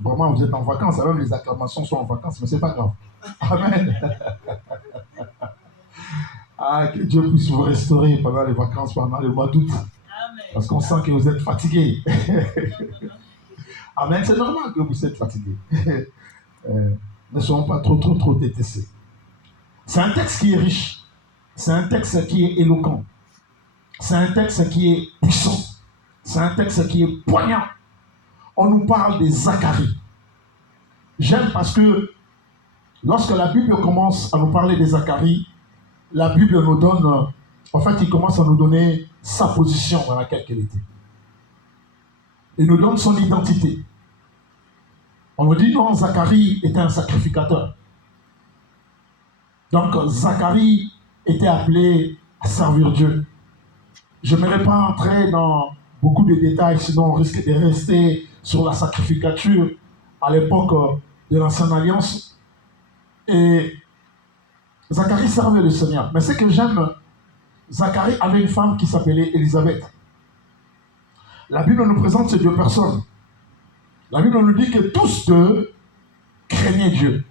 Vraiment, vous êtes en vacances, même les acclamations sont en vacances, mais c'est pas grave. Amen. Ah, que Dieu puisse vous restaurer pendant les vacances, pendant le mois d'août. Parce qu'on sent que vous êtes fatigués. Amen, c'est normal que vous êtes fatigués. Ne soyons pas trop détestés. C'est un texte qui est riche. C'est un texte qui est éloquent. C'est un texte qui est puissant. C'est un texte qui est poignant. On nous parle de Zacharie. J'aime parce que lorsque la Bible commence à nous parler de Zacharie, la Bible nous donne, en fait, il commence à nous donner sa position dans laquelle elle était. Il nous donne son identité. On nous dit non, Zacharie était un sacrificateur. Donc, Zacharie était appelé à servir Dieu. Je n'aimerais pas entrer dans beaucoup de détails, sinon on risque de rester sur la sacrificature à l'époque de l'Ancienne Alliance. Et Zacharie servait le Seigneur. Mais ce que j'aime, Zacharie avait une femme qui s'appelait Élisabeth. La Bible nous présente ces deux personnes. La Bible nous dit que tous deux craignaient Dieu.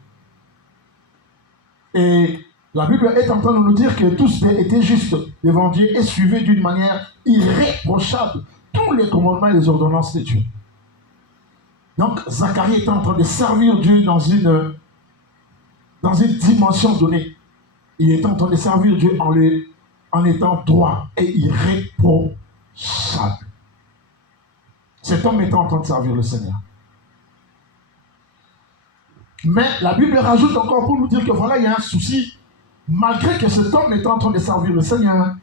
Et la Bible est en train de nous dire que tous deux étaient justes devant Dieu et suivaient d'une manière irréprochable tous les commandements et les ordonnances de Dieu. Donc, Zacharie était en train de servir Dieu dans une dimension donnée. Il était en train de servir Dieu en étant droit et irréprochable. Cet homme était en train de servir le Seigneur. Mais la Bible rajoute encore pour nous dire que voilà, il y a un souci. Malgré que cet homme était en train de servir le Seigneur,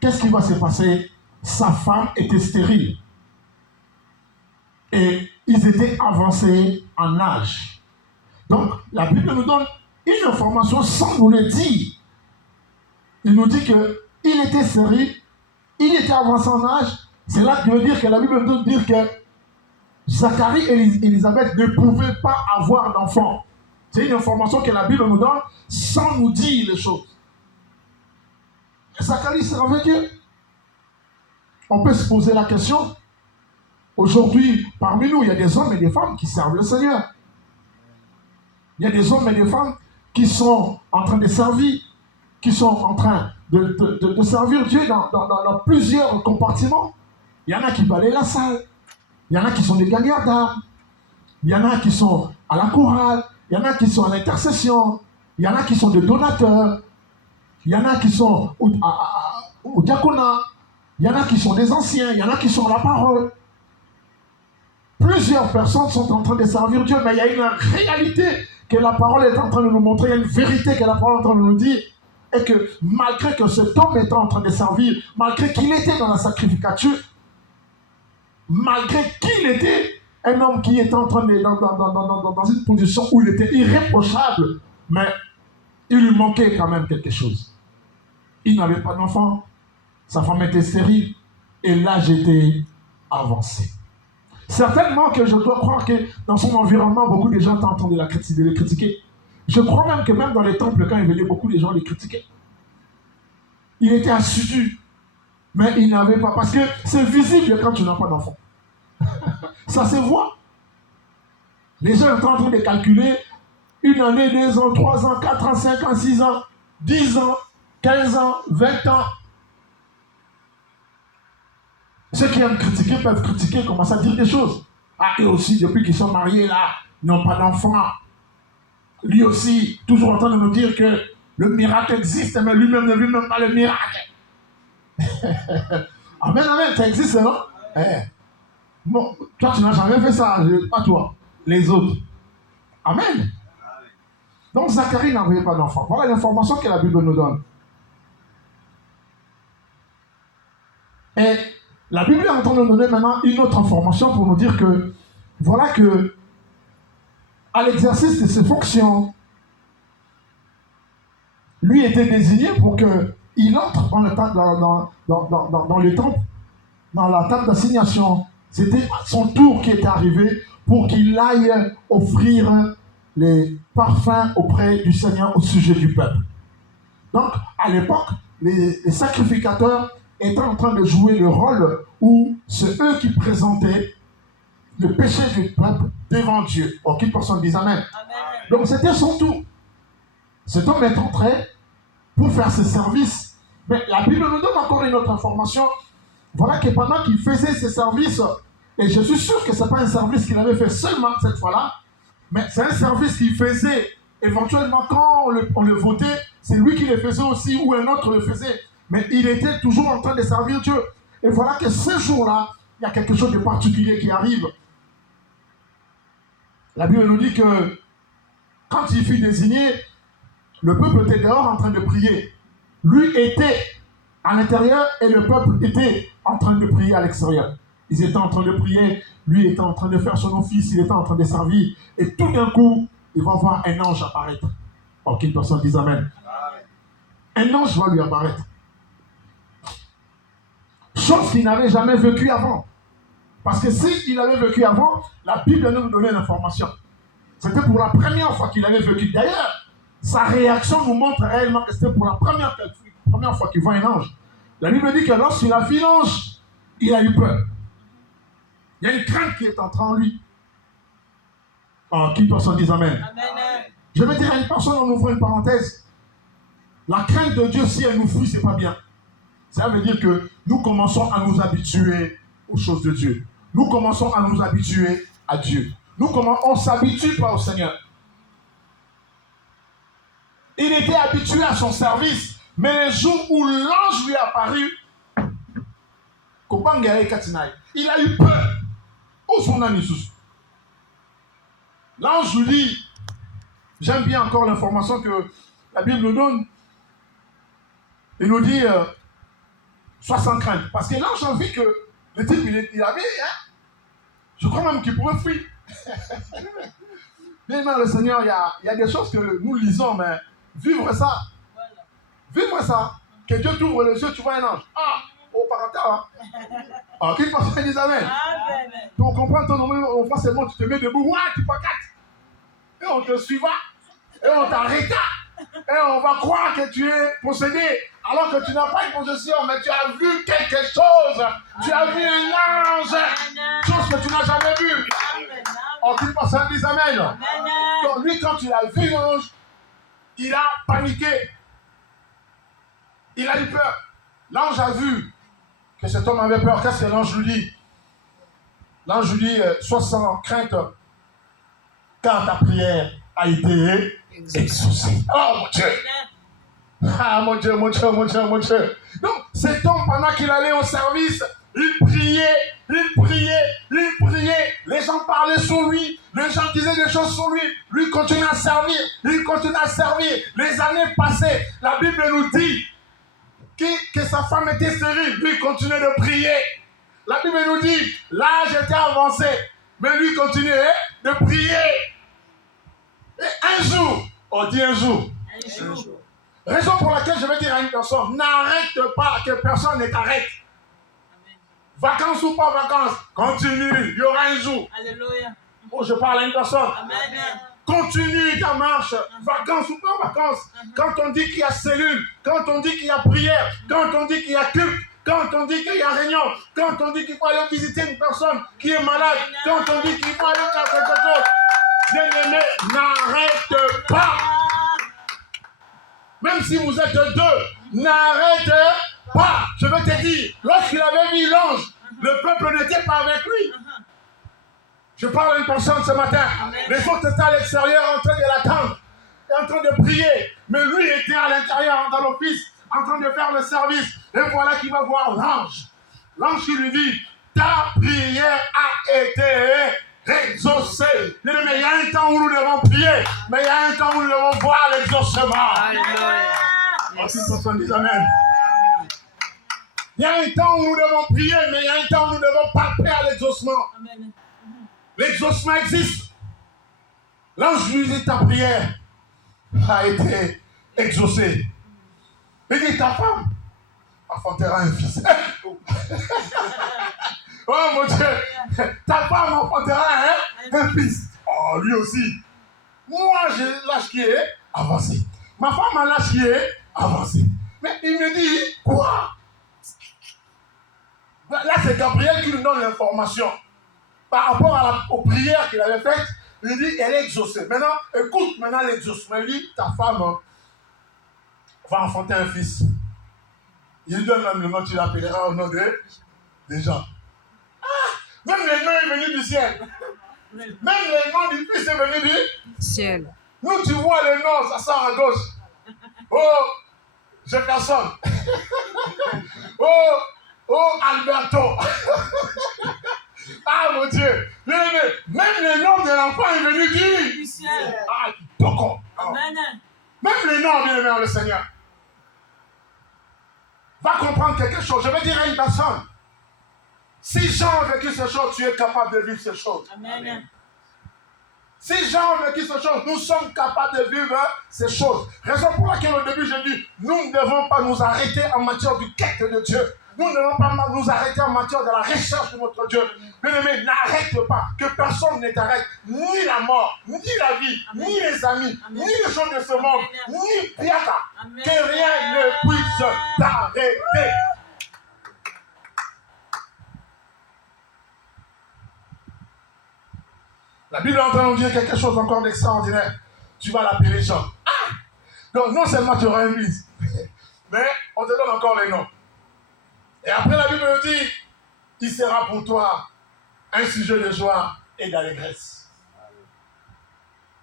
qu'est-ce qui va se passer? Sa femme était stérile. Et ils étaient avancés en âge. Donc, la Bible nous donne une information sans nous le dire. Il nous dit qu'il était stérile, il était avancé en âge. C'est là que veut dire que la Bible nous dit que Zacharie et Élisabeth ne pouvaient pas avoir d'enfant. C'est une information que la Bible nous donne sans nous dire les choses. Zacharie servait Dieu. On peut se poser la question. Aujourd'hui, parmi nous, il y a des hommes et des femmes qui servent le Seigneur. Il y a des hommes et des femmes qui sont en train de servir, qui sont en train de servir Dieu dans plusieurs compartiments. Il y en a qui balayent la salle. Il y en a qui sont des gagnants d'âme. Il y en a qui sont à la chorale. Il y en a qui sont à l'intercession. Il y en a qui sont des donateurs. Il y en a qui sont au diaconat. Il y en a qui sont des anciens. Il y en a qui sont à la parole. Plusieurs personnes sont en train de servir Dieu, mais il y a une réalité que la parole est en train de nous montrer. Il y a une vérité que la parole est en train de nous dire. Et que malgré que cet homme était en train de servir, malgré qu'il était dans la sacrificature, malgré qu'il était un homme qui était en train de dans une position où il était irréprochable, mais il lui manquait quand même quelque chose. Il n'avait pas d'enfant, sa femme était stérile, et l'âge était avancé. Certainement que je dois croire que dans son environnement, beaucoup de gens étaient en train de le critiquer. Je crois même que même dans les temples, quand il venait, beaucoup de gens les critiquaient. Il était assidu, mais il n'avait pas, parce que c'est visible quand tu n'as pas d'enfant. Ça se voit. Les gens sont en train de calculer 1 année, 2 ans, 3 ans, 4 ans, 5 ans, 6 ans, 10 ans, 15 ans, 20 ans. Ceux qui aiment critiquer peuvent critiquer, commencer à dire des choses. Ah, eux aussi, depuis qu'ils sont mariés là, ils n'ont pas d'enfants. Lui aussi, toujours en train de nous dire que le miracle existe, mais lui-même ne vit même pas le miracle. Amen, amen, ça existe, non? Bon, toi, tu n'as jamais fait ça, pas toi, les autres. Amen. Donc, Zacharie n'avait pas d'enfant. Voilà l'information que la Bible nous donne. Et la Bible est en train de nous donner maintenant une autre information pour nous dire que, voilà que, à l'exercice de ses fonctions, lui était désigné pour qu'il entre dans le temple, dans la table d'assignation. C'était son tour qui était arrivé pour qu'il aille offrir les parfums auprès du Seigneur au sujet du peuple. Donc, à l'époque, les sacrificateurs étaient en train de jouer le rôle où c'est eux qui présentaient le péché du peuple devant Dieu. Oh, qu'une personne dise Amen. Amen. Donc c'était son tour. Cet homme est entré pour faire ses services. Mais la Bible nous donne encore une autre information. Voilà que pendant qu'il faisait ses services, et je suis sûr que ce n'est pas un service qu'il avait fait seulement cette fois-là, mais c'est un service qu'il faisait éventuellement quand on le votait, c'est lui qui le faisait aussi ou un autre le faisait. Mais il était toujours en train de servir Dieu. Et voilà que ce jour-là, il y a quelque chose de particulier qui arrive. La Bible nous dit que quand il fut désigné, le peuple était dehors en train de prier. Lui était à l'intérieur et le peuple était en train de prier à l'extérieur. Ils étaient en train de prier, lui était en train de faire son office, il était en train de servir. Et tout d'un coup, il va voir un ange apparaître. Oh, qu'une personne dise Amen. Un ange va lui apparaître. Chose qu'il n'avait jamais vécue avant. Parce que s'il avait vécu avant, la Bible nous donnait l'information. C'était pour la première fois qu'il avait vécu. D'ailleurs, sa réaction nous montre réellement que c'était pour la première fois qu'il voit un ange. La Bible dit que lorsqu'il a vu l'ange, il a eu peur. Il y a une crainte qui est entrée en lui. Oh, qu'une personne dise Amen. Amen. Je vais dire à une personne en ouvrant une parenthèse. La crainte de Dieu, si elle nous fuit, c'est pas bien. Ça veut dire que nous commençons à nous habituer aux choses de Dieu. Nous commençons à nous habituer à Dieu. On ne s'habitue pas au Seigneur. Il était habitué à son service, mais le jour où l'ange lui est apparu, il a eu peur. Oh, son âme Jésus. L'ange lui dit, j'aime bien encore l'information que la Bible nous donne. Il nous dit, sois sans crainte. Parce que l'ange a vu que le type, il avait, je crois même qu'il pouvait fuir. Bien, le Seigneur, il y a des choses que nous lisons, mais vivre ça, que Dieu t'ouvre les yeux, tu vois un ange. Ah, au parental, Ah, qu'une personne dise Amen. Donc, on comprend ton nom, on voit seulement, tu te mets debout, tu pas quatre. Et on te suivra, et on t'arrêta. Et on va croire que tu es possédé, alors que tu n'as pas une possession, mais tu as vu quelque chose. Tu as vu un ange, chose que tu n'as jamais vue. Oh, qu'une personne dise Amen. Donc, lui, quand il a vu l'ange, il a paniqué. Il a eu peur. L'ange a vu que cet homme avait peur. Qu'est-ce que l'ange lui dit? L'ange lui dit, sois sans crainte, car ta prière a été exaucée. Oh mon Dieu! Ah mon Dieu, mon Dieu, mon Dieu, mon Dieu. Donc, cet homme, pendant qu'il allait au service, il priait. Les gens parlaient sur lui. Les gens disaient des choses sur lui. Lui continuait à servir. Les années passaient. La Bible nous dit que sa femme était stérile. Lui continuait de prier. La Bible nous dit, l'âge était avancé. Mais lui continuait de prier. Et un jour, on dit un jour. Raison pour laquelle je vais dire à une personne, n'arrête pas, que personne ne t'arrête. Vacances ou pas vacances, continue, il y aura un jour. Alléluia. Oh, je parle à une personne. Amen. Continue ta marche, vacances ou pas vacances. Quand on dit qu'il y a cellule, quand on dit qu'il y a prière, quand on dit qu'il y a culte, quand on dit qu'il y a réunion, quand on dit qu'il faut aller visiter une personne qui est malade, quand on dit qu'il faut aller faire quelque chose, bien-aimé, n'arrête pas. Même si vous êtes deux, n'arrête pas. Je veux te dire, lorsqu'il avait mis l'ange, le peuple n'était pas avec lui. Je parle à une personne ce matin. Les autres étaient à l'extérieur en train de l'attendre, en train de prier. Mais lui était à l'intérieur dans l'office, en train de faire le service. Et voilà qu'il va voir l'ange. L'ange qui lui dit, ta prière a été exaucée. Mais il y a un temps où nous devons prier, mais il y a un temps où nous devons voir l'exaucement. Merci, personne dit Amen. Il y a un temps où nous devons prier, mais il y a un temps où nous devons palper à l'exaucement. L'exaucement existe. L'ange lui dit, ta prière a été exaucée. Il dit, ta femme enfantera un fils. Oh mon Dieu, ta femme enfantera un fils. Oh, lui aussi. Moi, j'ai l'âge qui est avancé. Ma femme a l'âge qui est avancé. Mais il me dit, quoi? Là, c'est Gabriel qui nous donne l'information. par rapport aux prières qu'il avait faites, il dit, elle est exaucée. Maintenant, écoute maintenant l'exaucement. Il dit, ta femme va enfanter un fils. Il donne même le nom, tu l'appelleras au nom des gens. Ah, même le nom est venu du ciel. Même le nom du fils est venu du ciel. Nous, tu vois le nom, ça sort à gauche. Oh, j'ai personne. Oh, Alberto. Ah, mon Dieu. Même le nom de l'enfant est venu du ciel. Ah, d'accord. Même le nom, bien aimé, le Seigneur. Va comprendre quelque chose. Je vais dire à une personne. Si Jean a vécu ces choses, tu es capable de vivre ces choses. Amen. Si Jean a vécu ces choses, nous sommes capables de vivre ces choses. Raison pour laquelle au début j'ai dit, nous ne devons pas nous arrêter en matière de quête de Dieu. Nous ne devons pas nous arrêter en matière de la recherche de notre Dieu. Bien-aimé, n'arrête pas, que personne ne t'arrête, ni la mort, ni la vie, Amen. Ni les amis, Amen. Ni les choses de ce monde, Amen. Ni Piata, que rien ne puisse t'arrêter. La Bible est en train de nous dire quelque chose encore d'extraordinaire. Tu vas l'appeler Jean. Ah! Donc non seulement tu auras une liste, mais on te donne encore les noms. Et après la Bible nous dit, il sera pour toi un sujet de joie et d'allégresse.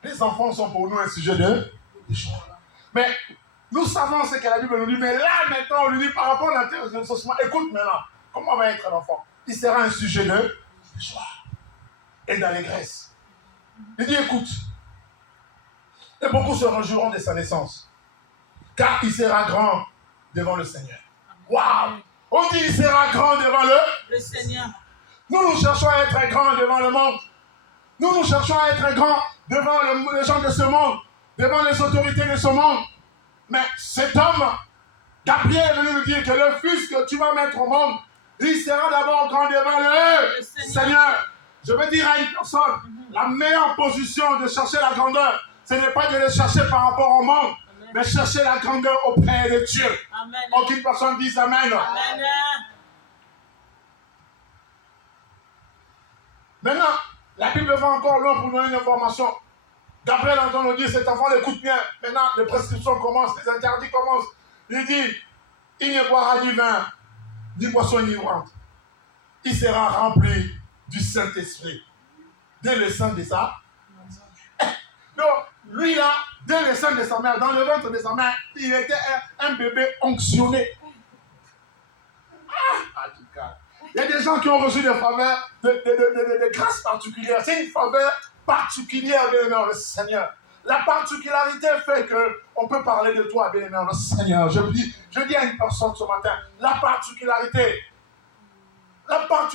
Les enfants sont pour nous un sujet de joie. Mais nous savons ce que la Bible nous dit, mais là maintenant on lui dit par rapport à l'intercessement, écoute maintenant, comment va être l'enfant? Il sera un sujet de joie et d'allégresse. Il dit, écoute, et beaucoup se réjouiront de sa naissance, car il sera grand devant le Seigneur. Waouh! On dit, il sera grand devant le Seigneur. Nous cherchons à être grands devant le monde. Nous cherchons à être grands devant les gens de ce monde, devant les autorités de ce monde. Mais cet homme, Gabriel est venu nous dire que le fils que tu vas mettre au monde, il sera d'abord grand devant le Seigneur. Je veux dire à une personne, la meilleure position de chercher la grandeur, ce n'est pas de le chercher par rapport au monde, Amen. Mais chercher la grandeur auprès de Dieu. Amen. Aucune personne dise Amen. Amen. Maintenant, la Bible va encore loin pour nous donner une information. Gabriel entend nous dire, cet enfant l'écoute bien. Maintenant, les prescriptions commencent, les interdits commencent. Il dit, il ne boira ni vin, ni boisson enivrante. Il sera rempli du Saint-Esprit. Dès le sein de sa mère. Donc, lui là, dès le sein de sa mère, dans le ventre de sa mère, il était un bébé onctionné. Il y a des gens qui ont reçu des faveurs, de grâces particulières. C'est une faveur particulière, bien-aimé, le Seigneur. La particularité fait qu'on peut parler de toi, bien-aimé, le Seigneur. Je dis à une personne ce matin, la particularité. Quand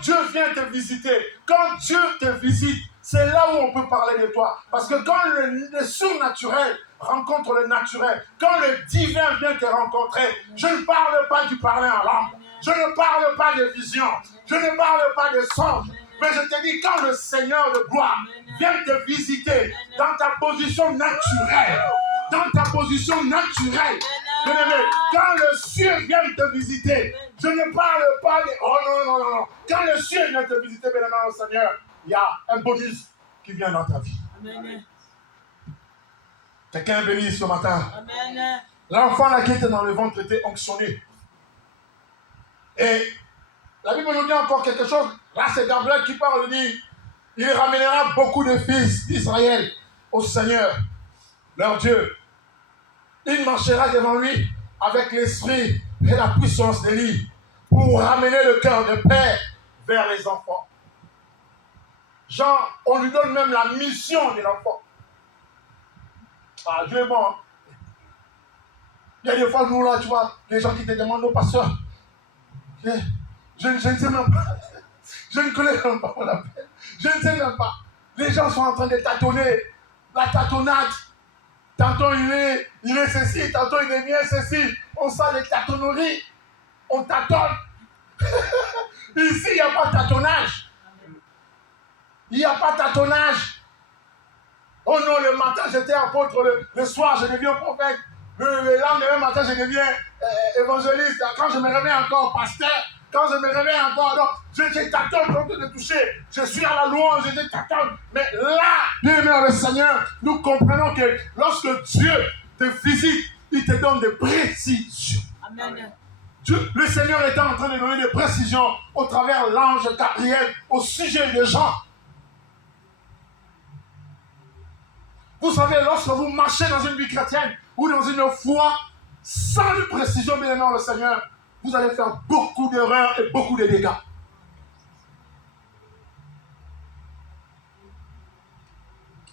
Dieu vient te visiter, quand Dieu te visite, c'est là où on peut parler de toi. Parce que quand le surnaturel rencontre le naturel, quand le divin vient te rencontrer, je ne parle pas du parler en langue, je ne parle pas de vision, je ne parle pas de songe, mais je te dis, quand le Seigneur de gloire vient te visiter dans ta position naturelle, quand le ciel vient te visiter, je ne parle pas de... Oh non. Quand le ciel vient te visiter, bien aimé Seigneur, il y a un bonus qui vient dans ta vie. Amen. Quelqu'un est béni ce matin. Amen. L'enfant là qui était dans le ventre était onctionné. Et la Bible nous dit encore quelque chose. Là, c'est Gabriel qui parle, il dit, il ramènera beaucoup de fils d'Israël au Seigneur, leur Dieu. Il marchera devant lui avec l'esprit et la puissance d'Élie pour ramener le cœur de père vers les enfants. Jean, on lui donne même la mission de l'enfant. Ah, Dieu est bon. Hein? Il y a des fois, nous là, tu vois, les gens qui te demandent, nos pasteurs, je ne sais même pas. Je ne connais même pas mon appel. Je ne sais même pas. Les gens sont en train de tâtonner. La tâtonnade. Tantôt il est ceci, tantôt il est bien ceci. On sent les tâtonneries. On tâtonne. Ici, il n'y a pas de tâtonnage. Il n'y a pas de tâtonnage. Oh non, le matin, j'étais apôtre. Le soir, je deviens prophète. Le lendemain matin, je deviens évangéliste. Quand je me réveille encore pasteur, Quand je me réveille encore, donc, je t'attends pour te toucher. Je suis à la louange, je t'attends. Mais là, bien-aimé le Seigneur, nous comprenons que lorsque Dieu te visite, il te donne des précisions. Amen. Dieu, le Seigneur était en train de donner des précisions au travers de l'ange Gabriel au sujet des gens. Vous savez, lorsque vous marchez dans une vie chrétienne ou dans une foi sans une précision, bien aimé le Seigneur, vous allez faire beaucoup d'erreurs et beaucoup de dégâts.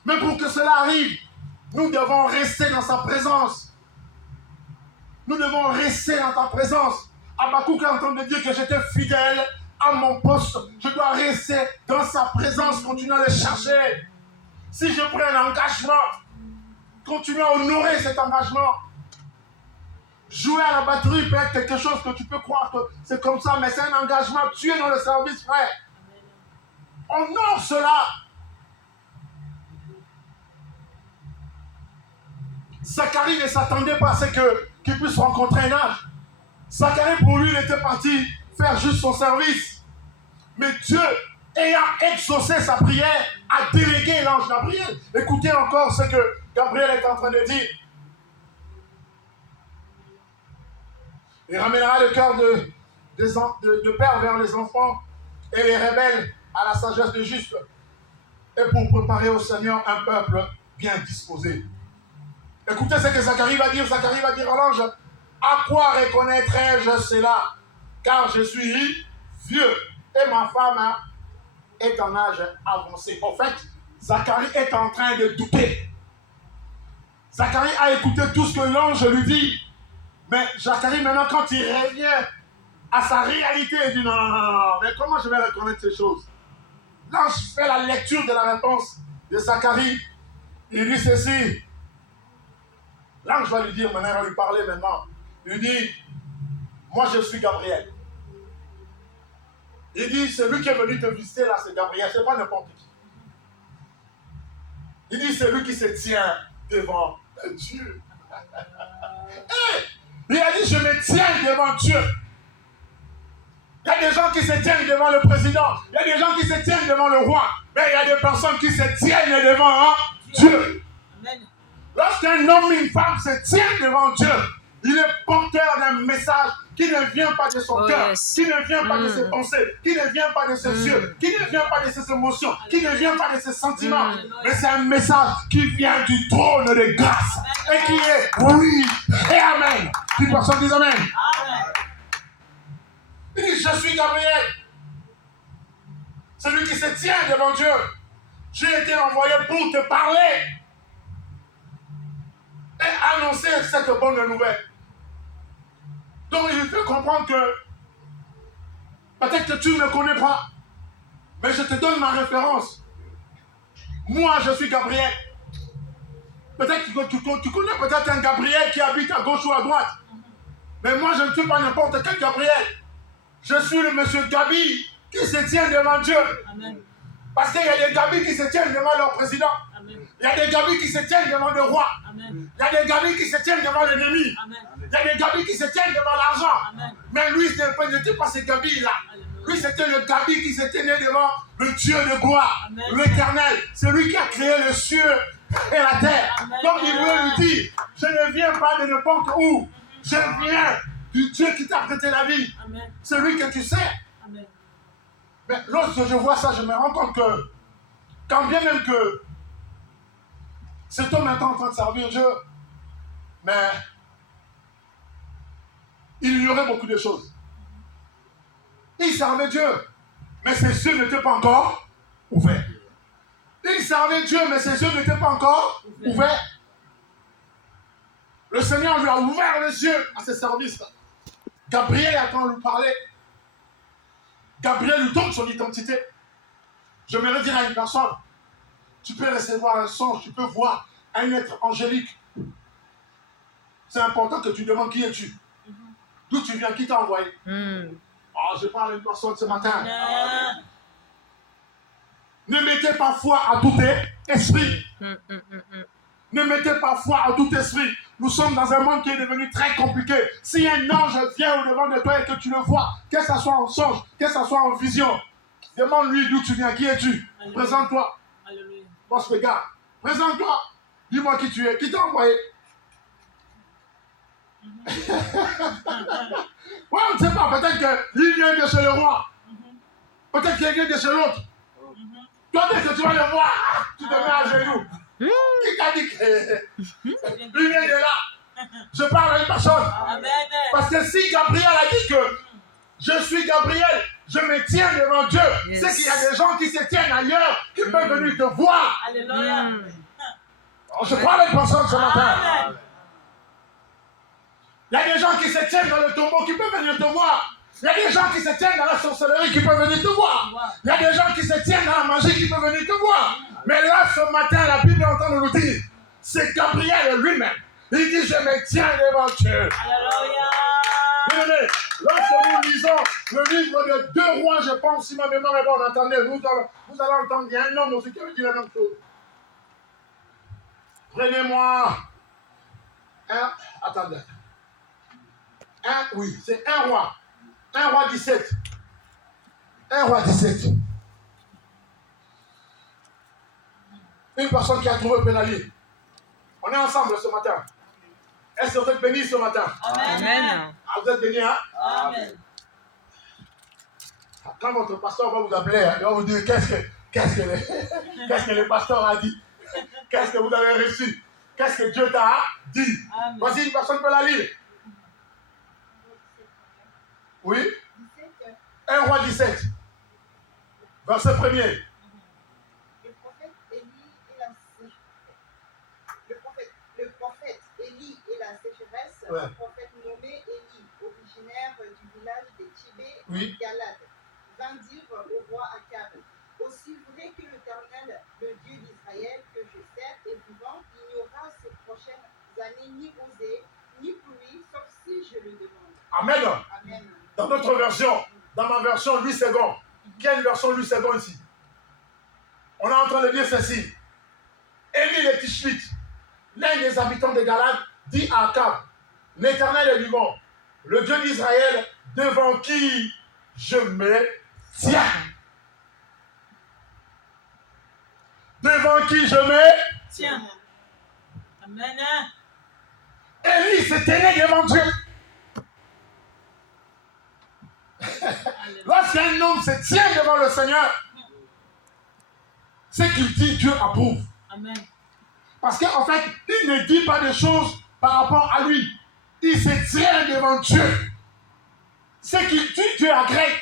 Mais pour que cela arrive, nous devons rester dans sa présence. Nous devons rester dans ta présence. Habakkuk est en train de dire que j'étais fidèle à mon poste. Je dois rester dans sa présence, continuer à le chercher. Si je prends un engagement, continuer à honorer cet engagement. Jouer à la batterie peut être quelque chose que tu peux croire que c'est comme ça, mais c'est un engagement. Tu es dans le service, frère. Honore cela. Zacharie ne s'attendait pas à ce qu'il puisse rencontrer un ange. Zacharie, pour lui, il était parti faire juste son service. Mais Dieu, ayant exaucé sa prière, a délégué l'ange Gabriel. Écoutez encore ce que Gabriel est en train de dire. Il ramènera le cœur de père vers les enfants et les rebelles à la sagesse des justes, et pour préparer au Seigneur un peuple bien disposé. Écoutez ce que Zacharie va dire. Zacharie va dire à l'ange: à quoi reconnaîtrai-je cela? Car je suis vieux et ma femme est en âge avancé. En fait, Zacharie est en train de douter. Zacharie a écouté tout ce que l'ange lui dit. Mais Zacharie, maintenant, quand il revient à sa réalité, il dit non, mais comment je vais reconnaître ces choses? L'ange fait la lecture de la réponse de Zacharie. Il dit ceci. L'ange va lui dire, maintenant, il va lui parler maintenant. Il lui dit, moi je suis Gabriel. Il dit, celui qui est venu te visiter là, c'est Gabriel, c'est pas n'importe qui. Il dit, c'est lui qui se tient devant Dieu. Hey! Il a dit, je me tiens devant Dieu. Il y a des gens qui se tiennent devant le président. Il y a des gens qui se tiennent devant le roi. Mais il y a des personnes qui se tiennent devant Dieu. Amen. Lorsqu'un homme et une femme se tiennent devant Dieu, il est porteur d'un message qui ne vient pas de son cœur, qui ne vient pas de ses pensées, qui ne vient pas de ses yeux, qui ne vient pas de ses émotions, qui ne vient pas de ses sentiments. Mais c'est un message qui vient du trône de grâce et qui est oui et amen. Une personne dit amen. Il dit, je suis Gabriel, celui qui se tient devant Dieu. J'ai été envoyé pour te parler et annoncer cette bonne nouvelle. Donc il faut comprendre que peut-être que tu ne me connais pas, mais je te donne ma référence. Moi, je suis Gabriel. Peut-être que tu connais peut-être un Gabriel qui habite à gauche ou à droite. Mais moi, je ne suis pas n'importe quel Gabriel. Je suis le monsieur Gabi qui se tient devant Dieu. Amen. Parce qu'il y a des Gabi qui se tiennent devant leur président. Amen. Il y a des Gabi qui se tiennent devant le roi. Amen. Il y a des Gabi qui se tiennent devant l'ennemi. Il y a des Gabi qui se tiennent devant l'argent. Mais lui, ce n'était pas ce Gabi-là. Lui, c'était le Gabi qui se tenait devant le Dieu de gloire, l'Éternel. C'est lui qui a créé le ciel et la terre. Amen. Donc il veut lui dire, je ne viens pas de n'importe où. Je viens du Dieu qui t'a prêté la vie. Amen. Celui que tu sais. Amen. Mais lorsque je vois ça, je me rends compte que, quand bien même que cet homme est en train de servir Dieu, mais il y aurait beaucoup de choses. Il servait Dieu, mais ses yeux n'étaient pas encore ouverts. Il servait Dieu, mais ses yeux n'étaient pas encore ouverts. Le Seigneur lui a ouvert les yeux à ses services. Gabriel attend lui parler. Gabriel lui donne son identité. J'aimerais dire à une personne, tu peux recevoir un songe, tu peux voir un être angélique. C'est important que tu demandes qui es-tu. D'où tu viens, qui t'a envoyé. Oh, je parle à une personne ce matin. Ne mettez pas foi à tout esprit. Ne mettez pas foi à tout esprit. Nous sommes dans un monde qui est devenu très compliqué. Si un ange vient au devant de toi et que tu le vois, que ce soit en songe, que ce soit en vision, demande-lui d'où tu viens, qui es-tu? Présente-toi. Bon, ce gars, présente-toi. Dis-moi qui tu es. Qui t'a envoyé? Ouais, on ne sait pas. Peut-être qu'il vient de chez le roi. Peut-être qu'il vient de chez l'autre. Toi, dès que tu vas le voir, tu te mets à genoux. Qui t'a dit que lui vient de là? Je parle à une personne. Parce que si Gabriel a dit que je suis Gabriel, je me tiens devant Dieu, c'est qu'il y a des gens qui se tiennent ailleurs, qui peuvent venir te voir. Alléluia. Je parle à une personne ce matin. Il y a des gens qui se tiennent dans le tombeau, qui peuvent venir te voir. Il y a des gens qui se tiennent dans la sorcellerie, qui peuvent venir te voir. Il y a des gens qui se tiennent dans la magie, qui peuvent venir te voir. Mais là, ce matin, la Bible est en train de nous dire, c'est Gabriel lui-même. Il dit, je me tiens devant Dieu. Alléluia. Lorsque nous lisons le livre de 2 rois, je pense, si ma mémoire est bonne, entendez, vous allez entendre, il y a un homme aussi qui avait dit la même chose. Prenez-moi attendez. Oui, c'est 1 roi. 1 roi 17. 1 roi 17. Une personne qui a trouvé pénalier. On est ensemble ce matin. Est-ce que vous êtes bénis ce matin? Amen. Ah, vous êtes bénis, hein? Amen. Quand votre pasteur va vous appeler, il va vous dire qu'est-ce que le pasteur a dit? Qu'est-ce que vous avez reçu? Qu'est-ce que Dieu t'a dit? Voici, une personne peut la lire. Oui? 1 roi 17. Verset 1er. Le prophète Élie et la sécheresse, Ouais. le prophète nommé Élie, originaire du village de Tibé, Oui. Galade, vint dire au roi Akab, aussi vrai que l'Éternel, le Dieu d'Israël, que je sers, est vivant, il n'y aura ces prochaines années ni osée, ni pluie, sauf si je le demande. Amen. Amen. Dans notre version, dans ma version 8 secondes, quelle version 8 secondes ici? On est en train de dire ceci. Élie le Tishbite, l'un des habitants de Galade, dit à Akab, l'Éternel est vivant, le Dieu d'Israël, devant qui je me tiens. Devant qui je me Tiens. Amen. Élie se tenait devant Dieu. Lorsqu'un homme se tient devant le Seigneur, ce qu'il dit, Dieu approuve. Amen. Parce qu'en fait, il ne dit pas des choses par rapport à lui. Il se tient devant Dieu. Ce qu'il dit, Dieu agrée.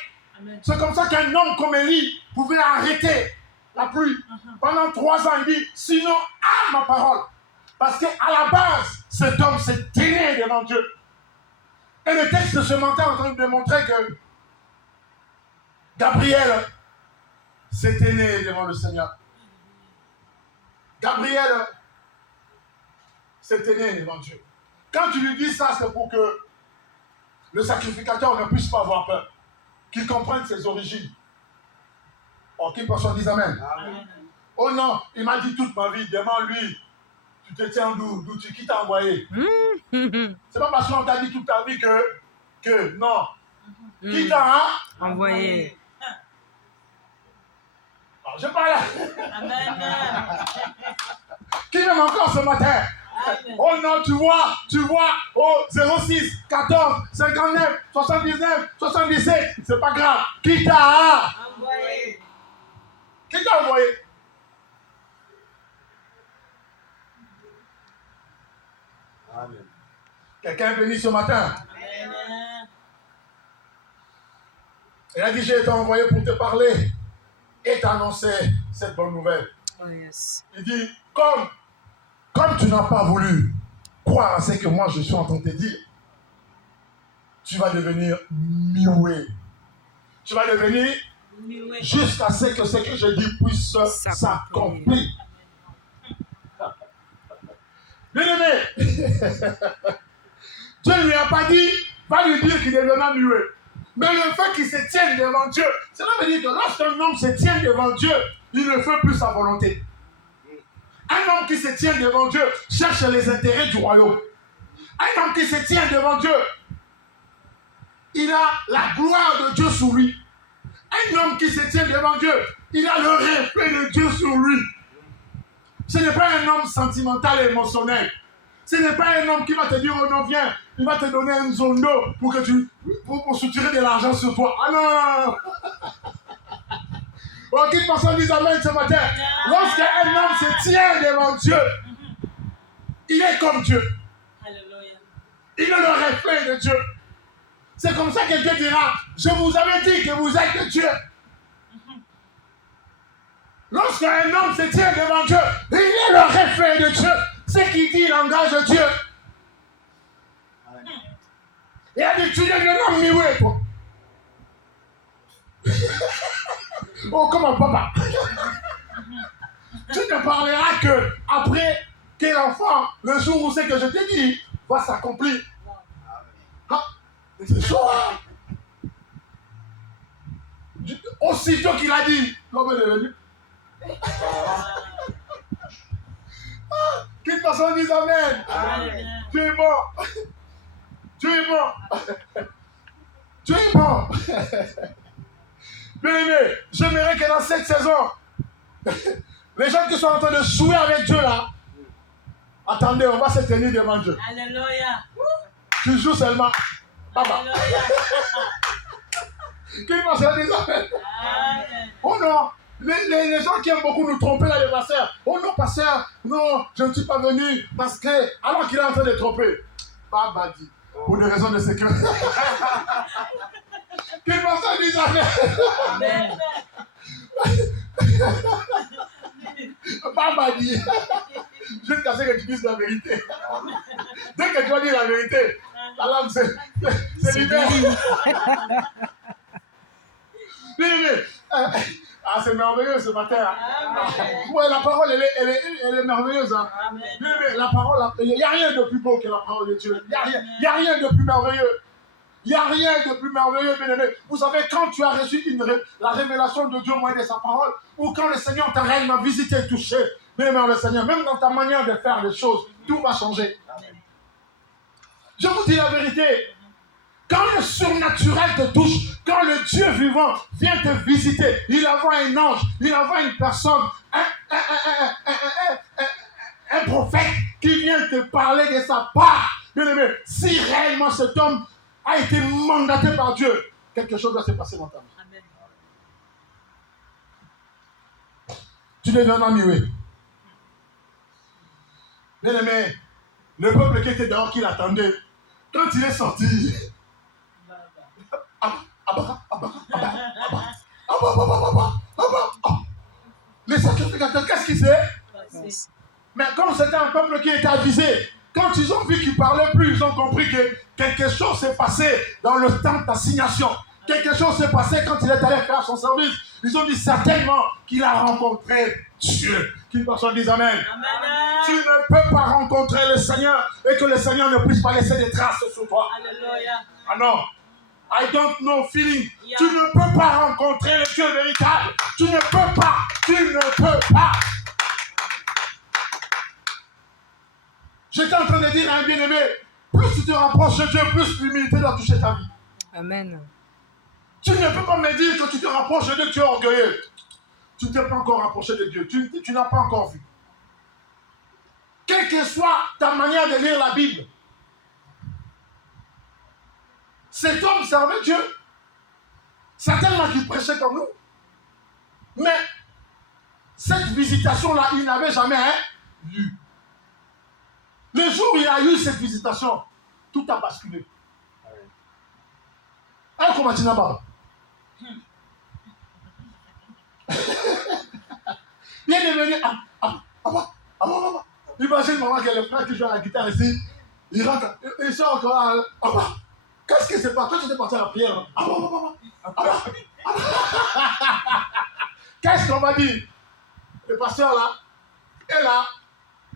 C'est comme ça qu'un homme comme Élie pouvait arrêter la pluie. Pendant 3 ans, il dit, sinon, à ma parole. Parce qu'à la base, cet homme se tenait devant Dieu. Et le texte de ce matin est en train de montrer que Gabriel se tenait devant le Seigneur. Gabriel se tenait devant Dieu. Quand tu lui dis ça, c'est pour que le sacrificateur ne puisse pas avoir peur. Qu'il comprenne ses origines. Oh, qu'il personne dise Amen. Amen. Oh non, il m'a dit toute ma vie, demande-lui, tu te tiens d'où qui t'a envoyé? C'est pas parce qu'on t'a dit toute ta vie que non. Qui t'a Envoyé. Je parle. Amen. Qui m'aime encore ce matin? Amen. Oh non, tu vois, oh 06, 14, 59, 79, 77, c'est pas grave. Qui t'a Envoyé. Qui t'a envoyé? Amen. Quelqu'un est venu ce matin. Amen. Il a dit, j'ai été envoyé pour te parler et t'annoncer cette bonne nouvelle. Oh yes. Il dit, comme tu n'as pas voulu croire à ce que moi je suis en train de te dire, tu vas devenir muet. Tu vas devenir jusqu'à ce que je dis puisse s'accomplir. Bien-aimé, Dieu ne lui a pas dit, va lui dire qu'il deviendra muet. Mais le fait qu'il se tienne devant Dieu, cela veut dire que lorsqu'un homme se tient devant Dieu, il ne fait plus sa volonté. Un homme qui se tient devant Dieu cherche les intérêts du royaume. Un homme qui se tient devant Dieu, il a la gloire de Dieu sur lui. Un homme qui se tient devant Dieu, il a le reflet de Dieu sur lui. Ce n'est pas un homme sentimental et émotionnel. Ce n'est pas un homme qui va te dire, oh non, viens, il va te donner un zondo pour soutirer de l'argent sur toi. Ah non! Ok, personne dit amen ce matin. Lorsqu'un homme se tient devant Dieu, il est comme Dieu. Alléluia. Il est le reflet de Dieu. C'est comme ça que Dieu dira, je vous avais dit que vous êtes Dieu. Lorsqu'un homme se tient devant Dieu, il est le reflet de Dieu. Ce qu'il dit, il engage Dieu. Il a dit, tu es un homme mioué, toi. Oh, comme un papa. Tu ne parleras que après que l'enfant, le jour où c'est que je t'ai dit, va s'accomplir. Ah, c'est chaud, hein? Aussitôt qu'il a dit, l'homme est devenu. Qu'une personne dise amen. Amen. Dieu est mort. Dieu est mort. Dieu est mort. Bien aimé, j'aimerais que dans cette saison, les gens qui sont en train de jouer avec Dieu là, attendez, on va se tenir devant Dieu. Alléluia. Tu joues seulement. Papa. Alléluia. Qu'une personne dise amen. Amen. Oh non, les gens qui aiment beaucoup nous tromper là, les pasteurs. Oh non, pasteur, non, je ne suis pas venu parce que, alors qu'il est en train de tromper. Papa dit, pour des raisons de sécurité. Qu'une personne dise amen. Amen. Papa dit, jusqu'à ce que tu dises la vérité. Dès que tu vas dire la vérité, la langue c'est libéré. Ah, c'est merveilleux ce matin. Amen. Ouais, la parole, elle est merveilleuse. Hein. Amen. Mais la parole, il n'y a rien de plus beau que la parole de Dieu. Il n'y a rien de plus merveilleux. Il n'y a rien de plus merveilleux, bien-aimé. Vous savez, quand tu as reçu la révélation de Dieu au moyen de sa parole, ou quand le Seigneur t'a réellement visité et touché, bien-aimé, le Seigneur, même dans ta manière de faire les choses, tout va changer. Je vous dis la vérité. Quand le surnaturel te touche, quand le Dieu vivant vient te visiter, il envoie un ange, il envoie une personne, un prophète qui vient te parler de sa part. Bien-aimé, si réellement cet homme a été mandaté par Dieu, quelque chose doit se passer dans ta vie. Amen. Tu deviens un muet. Bien-aimé, le peuple qui était dehors, qui l'attendait, quand il est sorti, les sacrificateurs, qu'est-ce qu'ils faisaient? Mais comme c'était un peuple qui était avisé, quand ils ont vu qu'il ne parlait plus, ils ont compris que quelque chose s'est passé dans le temps d'assignation. Quelque chose s'est passé quand il est allé faire son service. Ils ont dit certainement qu'il a rencontré Dieu. Qu'une personne dise amen. Amen. Tu ne peux pas rencontrer le Seigneur et que le Seigneur ne puisse pas laisser des traces sur toi. Alléluia. Ah non. I don't know feeling. Yeah. Tu ne peux pas rencontrer le Dieu véritable. Tu ne peux pas. Tu ne peux pas. J'étais en train de dire à un bien-aimé, plus tu te rapproches de Dieu, plus l'humilité doit toucher ta vie. Amen. Tu ne peux pas me dire que tu te rapproches de Dieu, tu es orgueilleux. Tu ne t'es pas encore rapproché de Dieu. Tu n'as pas encore vu. Quelle que soit ta manière de lire la Bible, cet homme servait Dieu. Certainement qu'il prêchait comme nous. Mais cette visitation-là, il n'avait jamais vu. Le jour où il a eu cette visitation, tout a basculé. Alors comment tu n'as pas? Il est devenu. Imagine maman que le frère qui joue à la guitare ici, il rentre, il sort encore. Qu'est-ce que c'est pas? Toi tu t'es parti à la prière. Qu'est-ce qu'on va dire? Le pasteur là, et là,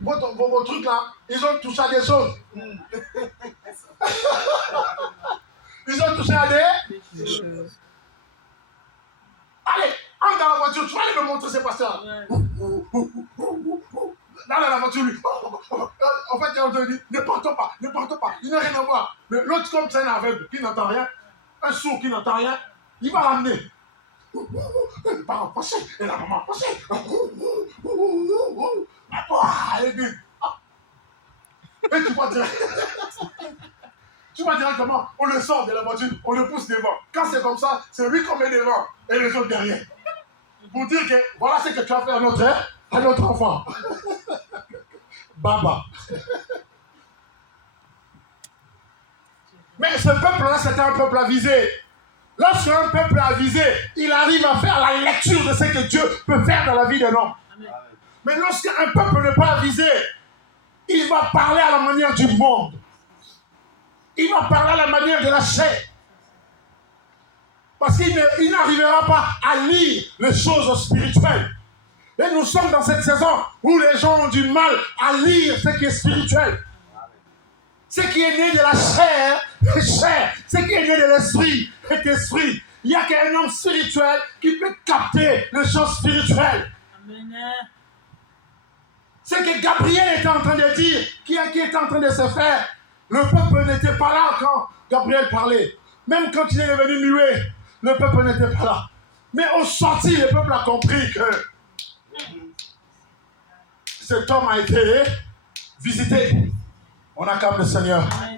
vos trucs là, ils ont touché à des choses. Ils ont touché à des choses. Allez, entre dans la voiture, tu vas aller me montrer ces pasteurs. Ouais. Là, dans la voiture, lui. en fait, on te dit, ne partons pas, il n'a rien à voir. Mais l'autre, comme c'est un aveugle qui n'entend rien, un sourd qui n'entend rien, il va l'amener. Les parents passés, et la maman passée. Et tu vois directement, on le sort de la voiture, on le pousse devant. Quand c'est comme ça, c'est lui qu'on met devant et les autres derrière. Pour dire que voilà ce que tu as fait à notre enfant. Baba. Mais ce peuple-là, c'était un peuple avisé. Lorsqu'un peuple avisé, il arrive à faire la lecture de ce que Dieu peut faire dans la vie d'un homme. Mais lorsqu'un peuple n'est pas avisé, il va parler à la manière du monde. Il va parler à la manière de la chair. Parce qu'il n'arrivera pas à lire les choses spirituelles. Et nous sommes dans cette saison où les gens ont du mal à lire ce qui est spirituel. Ce qui est né de la chair est chair. Ce qui est né de l'esprit est esprit. Il n'y a qu'un homme spirituel qui peut capter les choses spirituelles. Amen. Ce que Gabriel était en train de dire, qui était en train de se faire, le peuple n'était pas là quand Gabriel parlait. Même quand il est devenu muet, le peuple n'était pas là. Mais au sorti, le peuple a compris que cet homme a été visité. On acclame le Seigneur. Amen.